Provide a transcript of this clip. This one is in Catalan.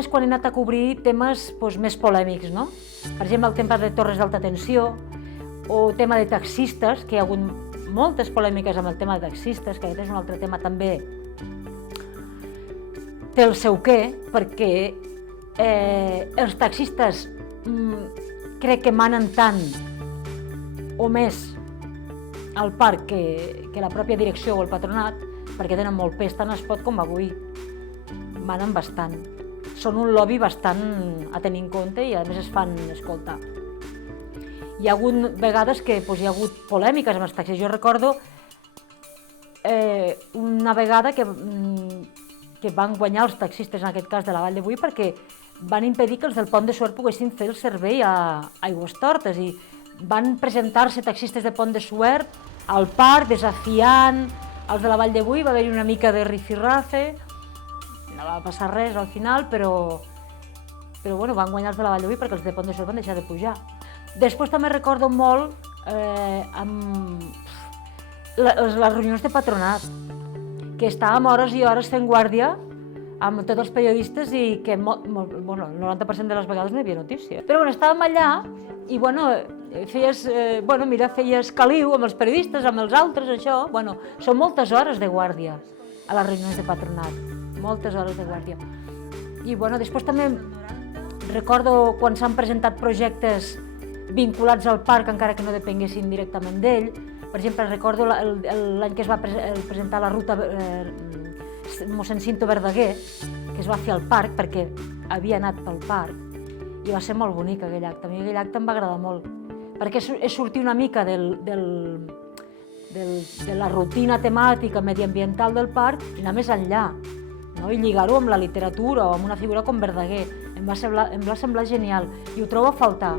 més quan he anat a cobrir temes més polèmics, no? Per exemple, el tema de torres d'alta tensió o el tema de taxistes, que hi ha hagut moltes polèmiques amb el tema de taxistes, que aquest és un altre tema també té el seu què, perquè els taxistes crec que manen tant o més al parc que la pròpia direcció o el patronat, perquè tenen molt pes, tant es pot com avui, manen bastant. Són un lobby bastant a tenir en compte i a més es fan escoltar. Hi ha hagut vegades que hi ha hagut polèmiques amb els taxis. Jo recordo una vegada que van guanyar els taxistes, en aquest cas de la Vall de Boí, perquè van impedir que els del Pont de Suert poguessin fer el servei a Aigüestortes i van presentar-se taxistes de Pont de Suert al parc desafiant els de la Vall de Boí. Va haver-hi una mica de rifirrafe, no va passar res al final, però van guanyar els de la Vall de Boí perquè els de Pont de Suert van deixar de pujar. Després també recordo molt les reunions de patronat, que estàvem hores i hores fent guàrdia amb tots els periodistes i que el 90% de les vegades no hi havia notícia. Però estàvem allà i feies caliu amb els periodistes, amb els altres, això. Són moltes hores de guàrdia a les reunions de patronat, moltes hores de guàrdia. I després també recordo quan s'han presentat projectes vinculats al parc, encara que no depenguessin directament d'ell. Per exemple, recordo l'any que es va presentar la ruta mossèn Cinto Verdaguer, que es va fer al parc perquè havia anat pel parc, i va ser molt bonic aquell acte. A mi aquell acte em va agradar molt, perquè és sortir una mica de la rutina temàtica mediambiental del parc i anar més enllà, i lligar-ho amb la literatura o amb una figura com Verdaguer. Em va semblar genial i ho trobo a faltar.